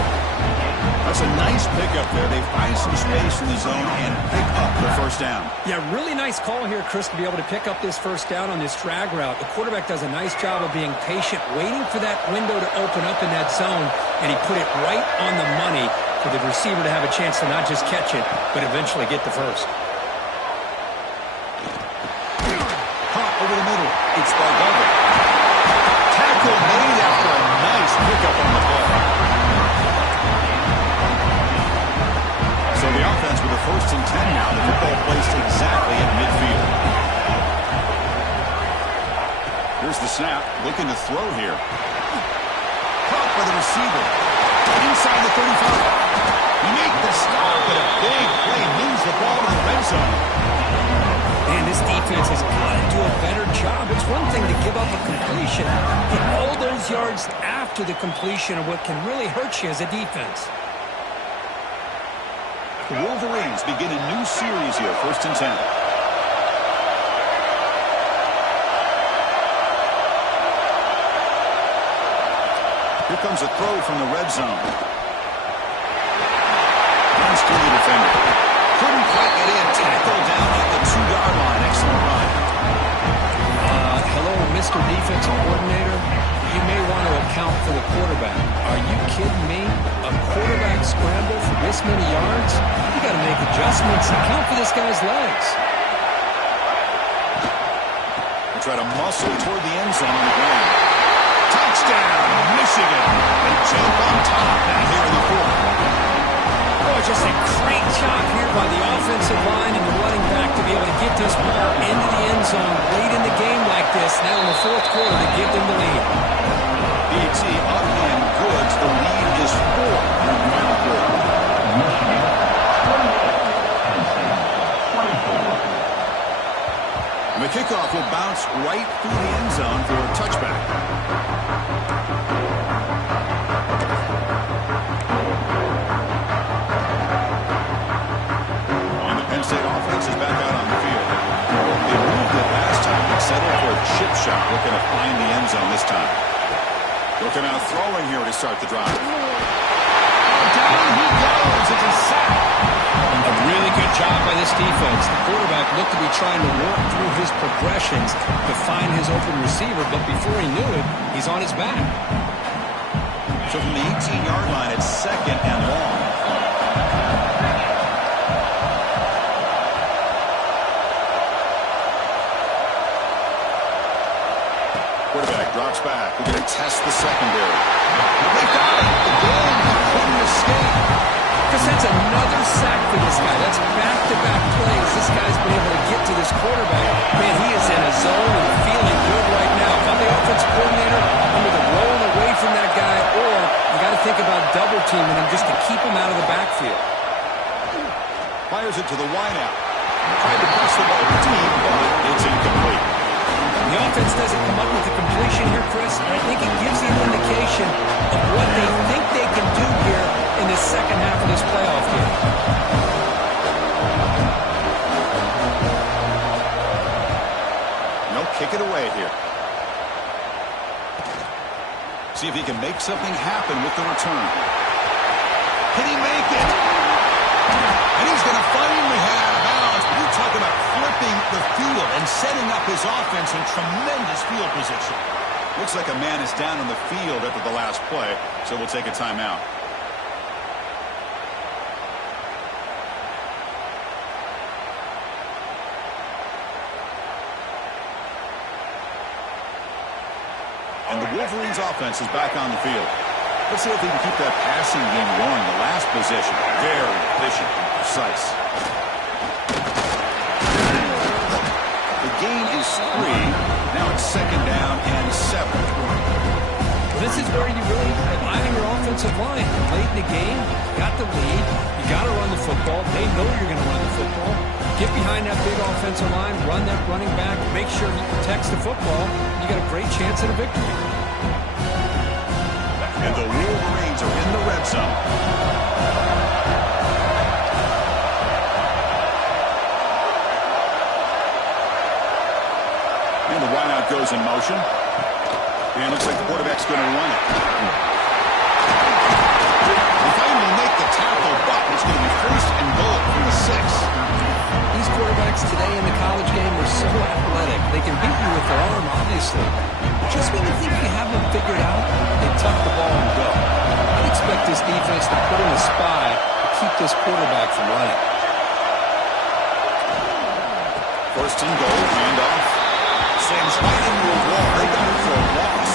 That's a nice pickup there. They find some space in the zone and pick up the first down. Yeah, really nice call here, Chris, to be able to pick up this first down on this drag route. The quarterback does a nice job of being patient, waiting for that window to open up in that zone, and he put it right on the money for the receiver to have a chance to not just catch it, but eventually get the first. Hot over the middle. It's Bargova. Tackle made after a nice pickup on the play. So the offense with a first and 10 now. The football placed exactly at midfield. Here's the snap. Looking to throw here. Caught by the receiver. Inside the 35. You make the stop, but a big play moves the ball to the red zone. Man, this defense has got to do a better job. It's one thing to give up a completion, but all those yards after the completion are what can really hurt you as a defense. The Wolverines begin a new series here, first and 10. Here comes a throw from the red zone. Runs through the defender. Couldn't quite get in. Tackle down at the 2-yard line. Excellent run. Hello, Mr. Defensive Coordinator. You may want to account for the quarterback. Are you kidding me? A quarterback scramble for this many yards? You got to make adjustments. Account for this guy's legs. They try to muscle toward the end zone on the ground. Touchdown, Michigan. They jump on top now here in the fourth. Oh, just a great job here by the offensive line and the running back to be able to get this ball into the end zone late in the game like this. Now in the fourth quarter to give them the lead. BT up and good. The lead is 4 in the final quarter. And the kickoff will bounce right through the end zone for a touchback. And the Penn State offense is back out on the field. They moved it last time and settled for a chip shot, looking to find the end zone this time. Looking out throwing here to start the drive. Down he goes. It's a sack. A really good job by this defense. The quarterback looked to be trying to work through his progressions to find his open receiver, but before he knew it, he's on his back. So from the 18-yard line, it's 2nd and long. Quarterback drops back. We're going to test the secondary. They got it. The goal couldn't escape. Because that's another sack for this guy. That's back-to-back plays. This guy's been able to get to this quarterback. Man, he is in a zone and feeling good right now. If I'm the offensive coordinator, I'm either rolling away from that guy or you got to think about double-teaming him just to keep him out of the backfield. Fires it to the wideout. Tried to press the ball deep, but it's incomplete. The offense doesn't come up with the completion here, Chris, and I think it gives you an indication of what they think they can do here in the second half of this playoff game. No, kick it away here. See if he can make something happen with the return. Can he make it? And he's going to finally have out of bounds. You're talking about flipping the field and setting up his offense in tremendous field position. Looks like a man is down on the field after the last play, so we'll take a timeout. And the Wolverines' offense is back on the field. Let's see if they can keep that passing game going. The last possession, very efficient and precise. The gain is 3. Now it's 2nd down and 7. This is where you really rely on your offensive line. Late in the game, got the lead. You got to run the football. They know you're going to run the football. Get behind that big offensive line, run that running back, make sure he protects the football. You got a great chance at a victory. And the Wolverines are in the red zone. And the wideout goes in motion. And looks like the quarterback's going to run it. If I can make the tackle, but it's going to be 1st and goal from the 6. These quarterbacks today in the college game are so athletic. They can beat you with their arm, obviously. Just when you think you have them figured out, they tuck the ball and go. I'd expect this defense to put in a spy to keep this quarterback from running. 1st and goal, handoff. Sends right into a wall. They got it for a loss.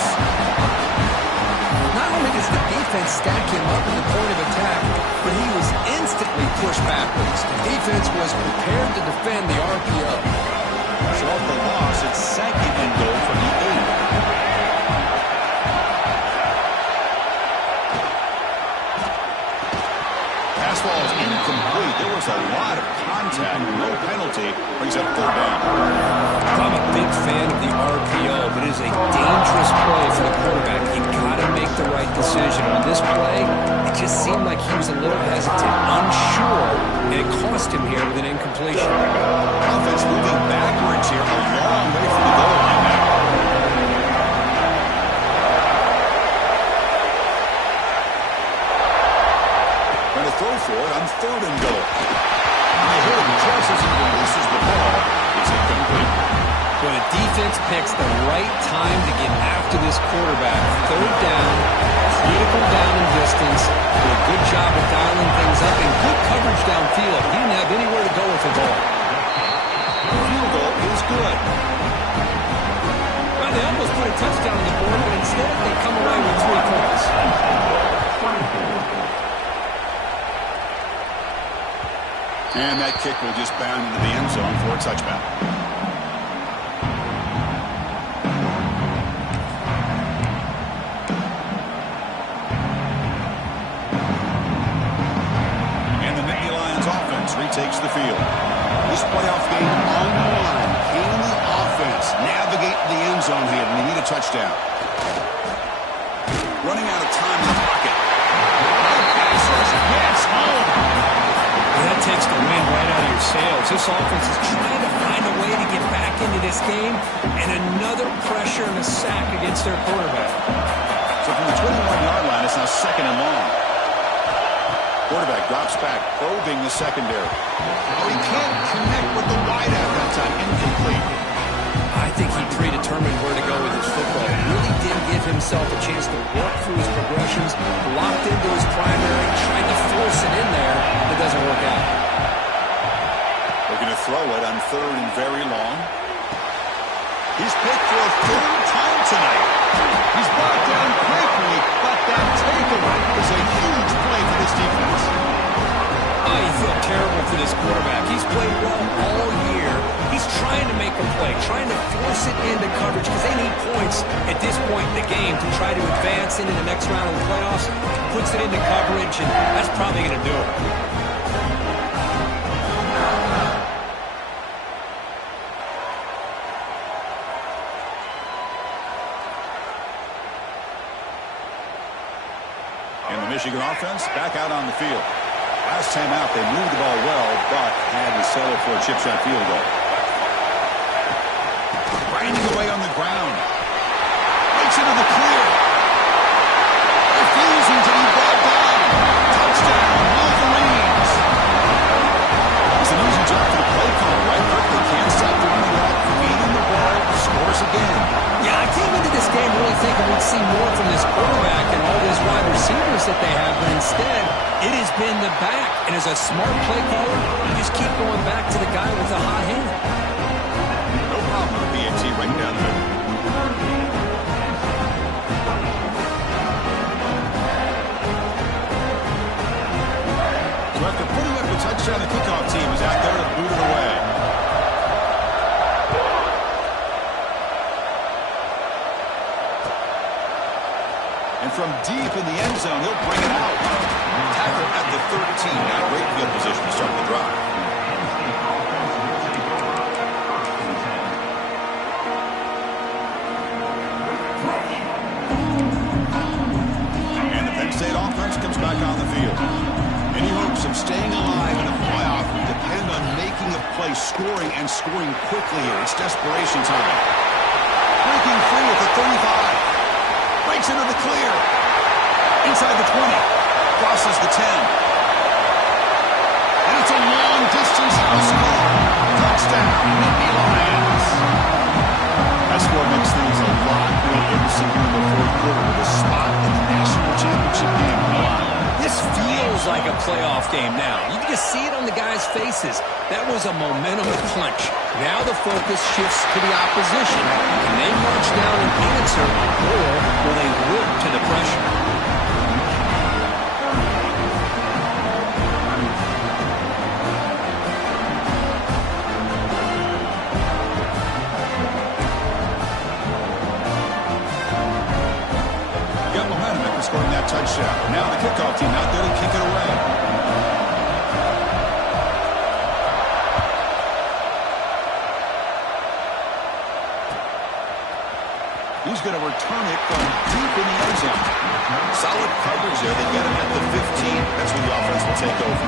Not only does the defense stack him up at the point of attack, but he was instantly pushed backwards. The defense was prepared to defend the RPO. So off the loss, it's 2nd and goal from the 8. Pass ball is incomplete. There was a lot of contact. No penalty. Brings up 3rd down. I'm a big fan of the RPO, but it is a dangerous play for the quarterback. You got to make the right decision. On this play, it just seemed like he was a little hesitant, unsure, and it cost him here with an incompletion. Offense moving backwards here, a long way from the goal line now. Going to throw for it on 3rd and goal. I heard he crosses and releases the ball. It's incomplete. When a defense picks the right time to get after this quarterback, 3rd down, critical down and distance, did a good job of dialing things up and good coverage downfield. He didn't have anywhere to go with the ball. The field goal is good. Well, they almost put a touchdown on the board, but instead they come away with 3 points. And that kick will just bound into the end zone for a touchback. And the Nittany Lions offense retakes the field. This playoff game on the line. Can the offense navigate the end zone here when they need a touchdown? Running out of time in the pocket. Pass rush gets home. That takes the wind right out of your sails. This offense is trying to find a way to get back into this game, and another pressure and a sack against their quarterback. So from the 21-yard line, it's now 2nd and long. Quarterback drops back, probing the secondary. Oh, he can't connect with the wideout that time. Incomplete. I think he predetermined where to go with his football. Really didn't give himself a chance to work through his progressions, locked into his primary, tried to force it in there. It doesn't work out. Looking to throw it on 3rd and very long. He's picked for a 3rd time tonight. He's brought down quickly, but that takeaway is a huge play for this defense. Oh, you feel terrible for this quarterback. He's played well all year. He's trying to make a play, trying to force it into coverage because they need points at this point in the game to try to advance into the next round of the playoffs. Puts it into coverage, and that's probably going to do it. And the Michigan offense back out on the field. Last time out, they moved the ball well, but had to settle for a chip shot field goal. Grinding away on the ground. Breaks into the clear. Refusing to be brought down. Touchdown, Wolverines. It's an easy job for the play caller, right? They can't stop the running back, feeding the ball, scores again. Yeah, I came into this game really thinking we'd see more from this quarterback and all those wide receivers that they have, but instead, it has been the back. And as a smart play caller, you just keep going back to the guy with the hot hand. No problem with BNT right down the middle. So after putting up a touchdown, the kickoff team is out there to boot it away. And from deep in the end zone, he'll bring it out. Tackle at the 13. Not great field position to start the drive. And the Penn State offense comes back on the field. Any hopes of staying alive in a playoff depend on making a play, scoring, and scoring quickly here. It's desperation time. Breaking free at the 35. Breaks into the clear. Inside the 20. Crosses the 10. And it's a long-distance house call. Touchdown, Nittany Lions. S4 makes things a lot more interesting in the 4th quarter with a spot in the national championship game on the line. This feels like a playoff game now. You can just see it on the guys' faces. That was a momentum clinch. Now the focus shifts to the opposition. Can they march down and answer, or will they wilt to the pressure? Got momentum after scoring that touchdown. Now the kickoff team out there to kick it away. He's going to return it from deep in the end zone. Solid coverage there. They get him at the 15. That's when the offense will take over.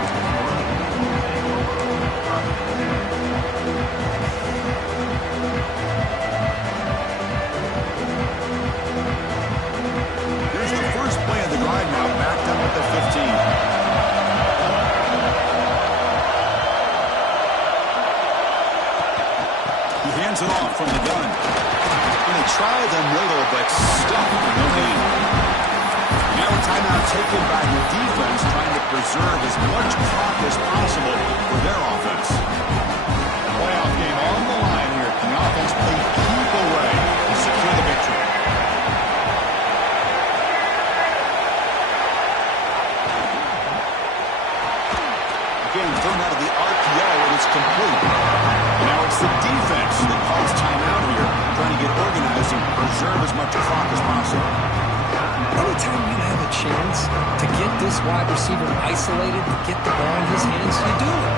Here's the first play of the drive now, backed up at the 15. He hands it off from the gun. Going to try the middle, but stuck for no gain. Now a timeout taken by the defense, trying to preserve as much clock as possible for their offense. Playoff game on the line here. Can the offense play keep away to secure the victory? Again, thrown out of the RPO, and it's complete. And now it's the defense that calls timeout here, trying to get organized and preserve as much clock as possible. Anytime you have a chance to get this wide receiver isolated, to get the ball in his hands, you do it.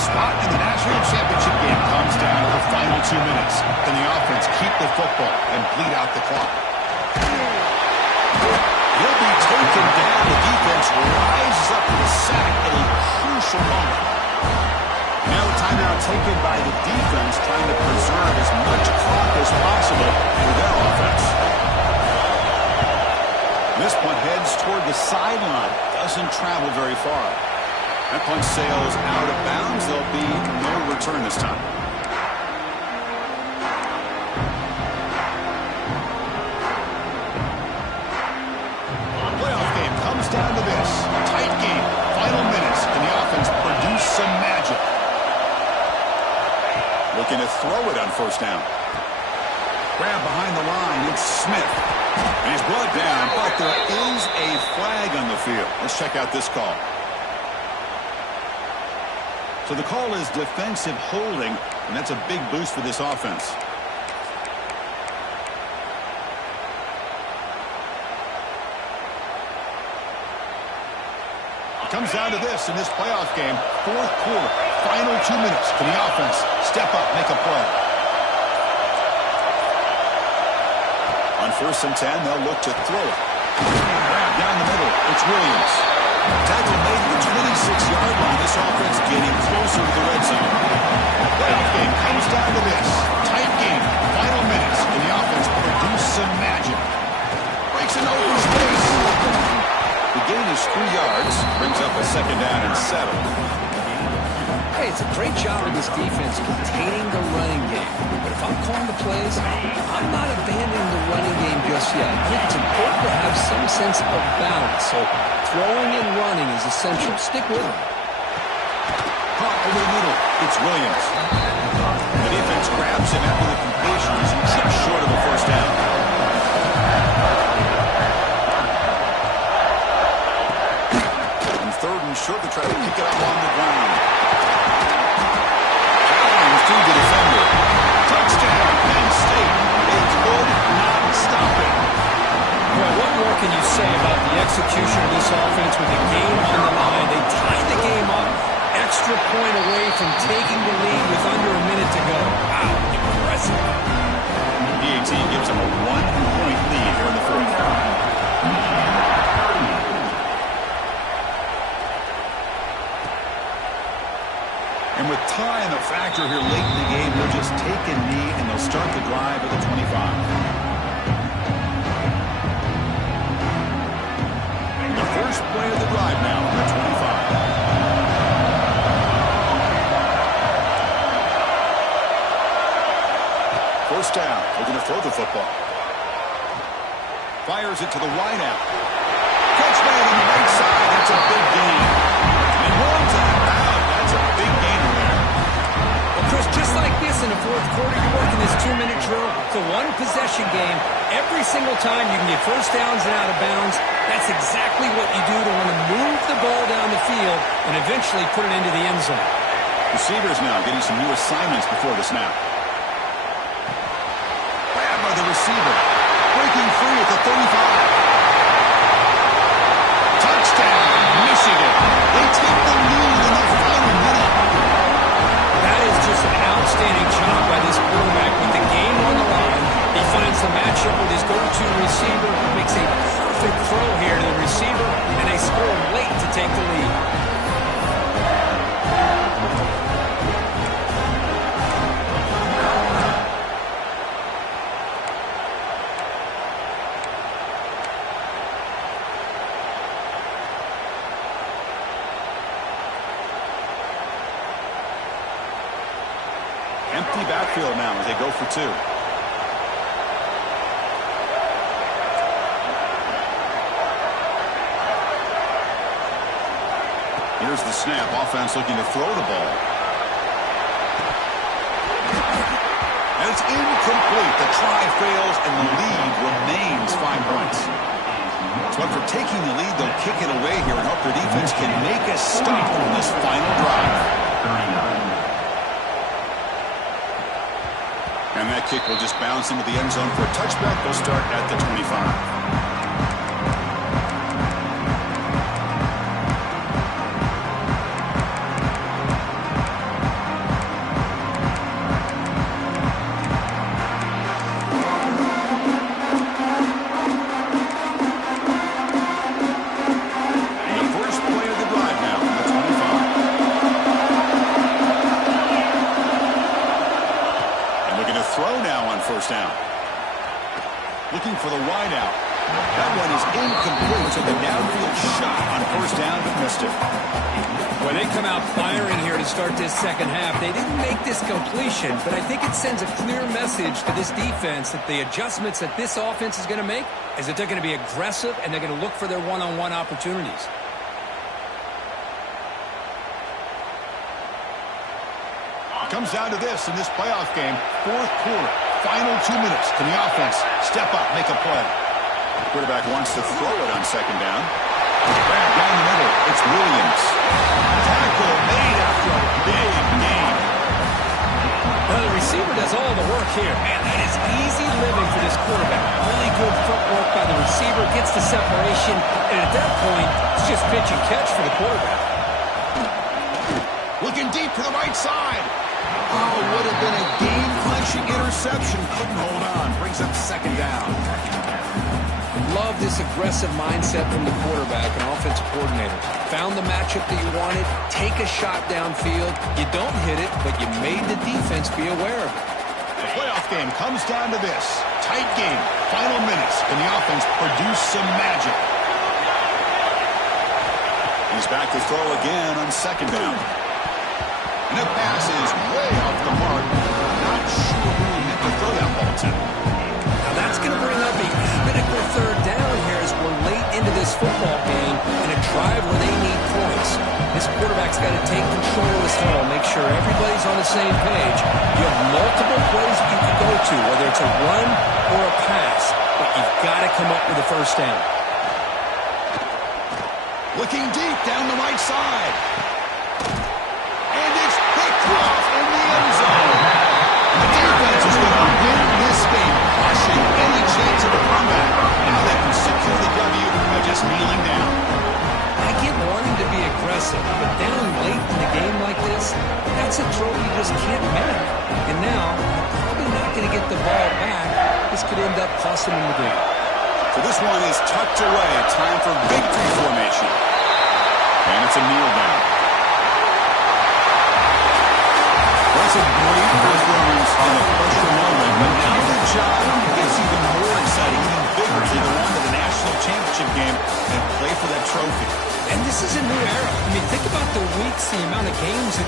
Spot in the national championship game comes down to the final 2 minutes. Can the offense keep the football and bleed out the clock? He'll be taken down. The defense rises up to the sack at a crucial moment. Now a timeout taken by the defense, trying to preserve as much clock as possible for their offense. This punt heads toward the sideline. Doesn't travel very far. That punt sails out of bounds. There'll be no return this time. Playoff game comes down to this. Tight game. Final minutes. Can the offense produce some magic? Looking to throw it on first down. Grab behind the line. It's Smith. And he's brought down, but there is a flag on the field. Let's check out this call. So the call is defensive holding, and that's a big boost for this offense. It comes down to this in this playoff game. Fourth quarter, final 2 minutes. Can the offense step up, make a play? On 1st and 10, they'll look to throw it. Grab down the middle. It's Williams. Tackle made to the 26-yard line. This offense getting closer to the red zone. Playoff game comes down to this. Tight game. Final minutes. Can the offense produce some magic? Breaks an open space. The gain is 3 yards. Brings up a 2nd down and 7. Hey, it's a great job of this defense containing the running game. But if I'm calling the plays, I'm not abandoning the running game just yet. I think it's important to have some sense of balance. So throwing and running is essential. Stick with them. Caught over the middle. It's Williams. The defense grabs him after the completion. He's just short of a first down. And 3rd and short to try to pick it up on the ground. Through the defender. Touchdown, Penn State. They could not stop it. Well, what more can you say about the execution of this offense with the game on the line? They tied the game up, extra point away from taking the lead with under a minute to go. Wow, impressive. PAT gives them a 1-point lead here in the 4th. And with time a factor here late in the game, they'll just take a knee and they'll start the drive at the 25. And the first play of the drive now on the 25. First down. They're going to throw the football. Fires it to the wideout. Catch made on the right side. That's a big gain. And runs out of bounds. That's a big gainer there. Well, Chris, just like this in the 4th quarter, you're working this 2-minute drill. It's a one-possession game. Every single time you can get first downs and out of bounds. That's exactly what you do to want to move the ball down the field and eventually put it into the end zone. Receivers now getting some new assignments before the snap. Grabbed by the receiver. Breaking free at the 35. Touchdown, Michigan. They take the lead in the final minute. That is just an outstanding job by this quarterback with the game on the line. He finds the matchup with his go-to receiver, makes a perfect throw here to the receiver, and they score late to take the lead. Empty backfield now as they go for 2. Here's the snap. Offense looking to throw the ball. And it's incomplete. The try fails, and the lead remains 5 points. So after taking the lead, they'll kick it away here and hope their defense can make a stop on this final drive. And that kick will just bounce into the end zone for a touchback. They'll start at the 25. First down. Looking for the wideout. That one is incomplete. Took a downfield shot on first down, but missed it. When they come out firing here to start this second half, they didn't make this completion, but I think it sends a clear message to this defense that the adjustments that this offense is going to make is that they're going to be aggressive and they're going to look for their one-on-one opportunities. It comes down to this in this playoff game. Fourth quarter, final 2 minutes. Can the offense step up, make a play? The quarterback wants to throw it on second down. Grab down the middle. It's Williams. Tackle made after a big game. Well, the receiver does all the work here. Man, that is easy living for this quarterback. Really good footwork by the receiver, gets the separation, and at that point, it's just pitch and catch for the quarterback. Looking deep to the right side. Oh, would have been a game-clinching interception. Couldn't hold on. Brings up second down. Love this aggressive mindset from the quarterback and offensive coordinator. Found the matchup that you wanted, take a shot downfield. You don't hit it, but you made the defense be aware of it. The playoff game comes down to this. Tight game, final minutes. Can the offense produce some magic? He's back to throw again on second down. And the pass is way off the mark. Not sure who he meant to throw that ball to. Now that's going to bring up a critical third down here as we're late into this football game in a drive where they need points. This quarterback's got to take control of this ball, make sure everybody's on the same page. You have multiple plays that you can go to, whether it's a run or a pass, but you've got to come up with a first down. Looking deep down the right side. And it's picked off in the end zone. The defense is going to win this game, crushing any chance of a comeback. Now they can secure the W by just kneeling down. I get wanting to be aggressive, but down late in the game like this, that's a throw you just can't make. And now, you're probably not going to get the ball back. This could end up costing them the game. So this one is tucked away. Time for victory formation. And it's a kneel down. That's a great performance in a pressure moment, but now the job gets even more exciting, even bigger. They go on to the national championship game and play for that trophy. And this is a new era. I mean, think about the weeks, the amount of games that